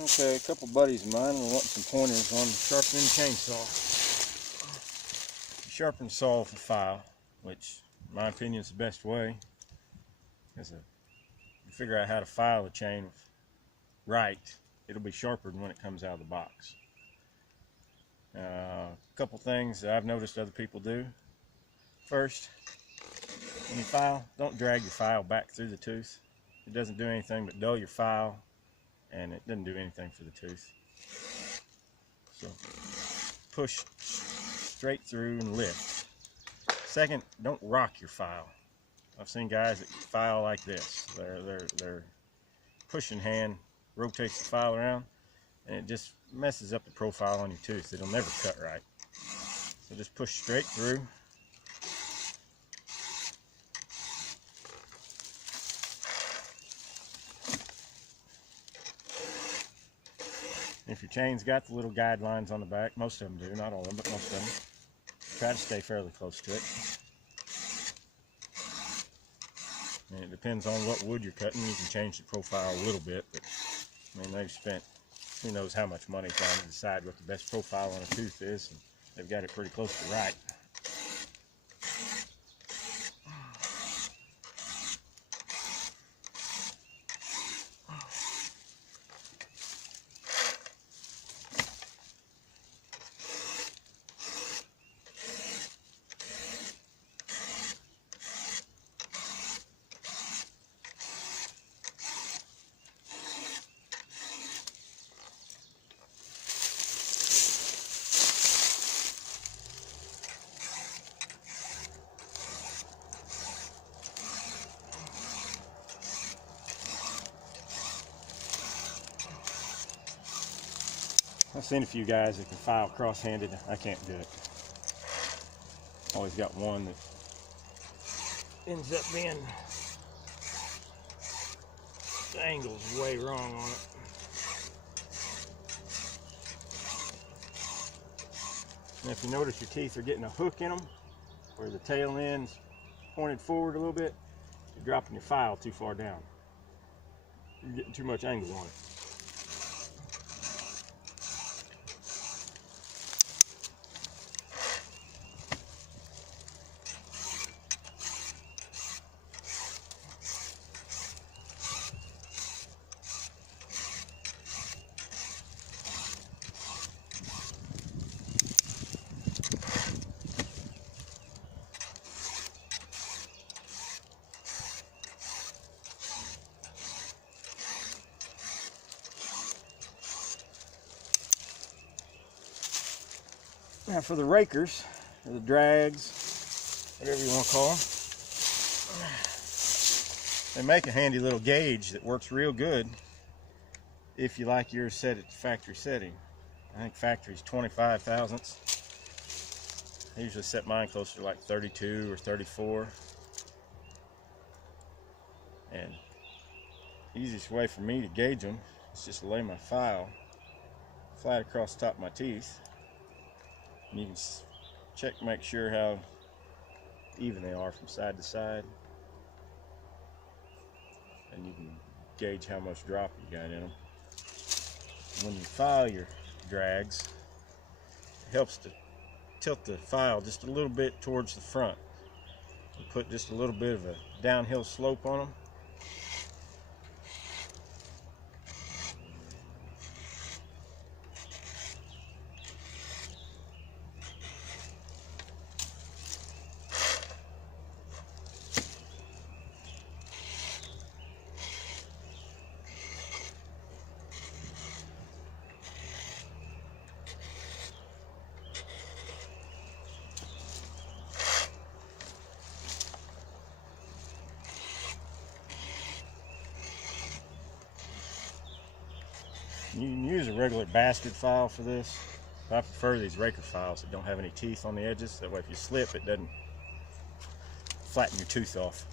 Okay, a couple buddies of mine were wanting some pointers on sharpening the chainsaw. You sharpen the saw with a file, which in my opinion is the best way, because you figure out how to file the chain right, it'll be sharper than when it comes out of the box. A couple things that I've noticed other people do. First, when you file, don't drag your file back through the tooth. It doesn't do anything but dull your file, and it doesn't do anything for the tooth. So push straight through and lift. Second, don't rock your file. I've seen guys that file like this. Their pushing hand rotates the file around, and it just messes up the profile on your tooth. It'll never cut right. So just push straight through. If your chain's got the little guidelines on the back, most of them do, not all of them, but most of them, try to stay fairly close to it. And it depends on what wood you're cutting. You can change the profile a little bit, but I mean, they've spent who knows how much money trying to decide what the best profile on a tooth is, and they've got it pretty close to right. I've seen a few guys that can file cross-handed. I can't do it. Always got one that ends up being, the angle's way wrong on it. And if you notice your teeth are getting a hook in them, where the tail end's pointed forward a little bit, you're dropping your file too far down. You're getting too much angle on it. Now for the rakers, or the drags, whatever you want to call them, they make a handy little gauge that works real good if you like yours set at the factory setting. I think factory's 25 thousandths. I usually set mine closer to like 32 or 34. And the easiest way for me to gauge them is just lay my file flat across the top of my teeth. And you can check, make sure how even they are from side to side, and you can gauge how much drop you got in them. When you file your drags, it helps to tilt the file just a little bit towards the front and put just a little bit of a downhill slope on them. You can use a regular basket file for this. I prefer these raker files that don't have any teeth on the edges. That way if you slip, it doesn't flatten your tooth off.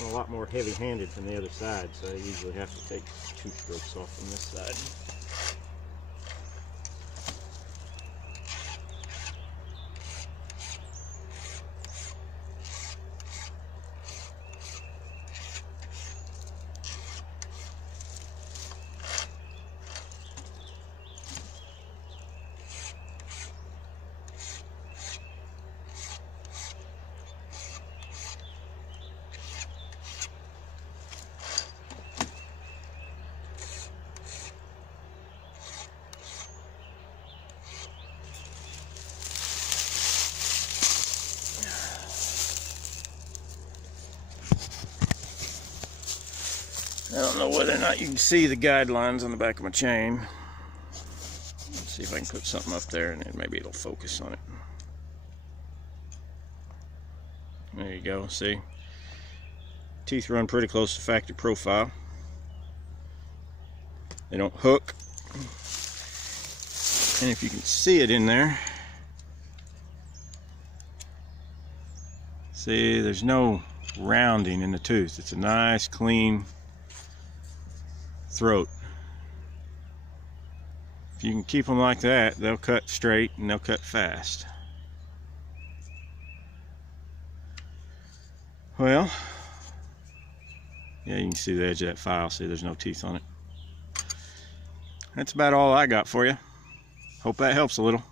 I'm a lot more heavy-handed from the other side, so I usually have to take 2 strokes off from this side. I don't know whether or not you can see the guidelines on the back of my chain. Let's see if I can put something up there and then maybe it'll focus on it. There you go, see? Teeth run pretty close to factory profile. They don't hook. And if you can see it in there, see, there's no rounding in the tooth. It's a nice, clean throat. If you can keep them like that, they'll cut straight and they'll cut fast. Well, yeah, you can see the edge of that file. See, there's no teeth on it. That's about all I got for you. Hope that helps a little.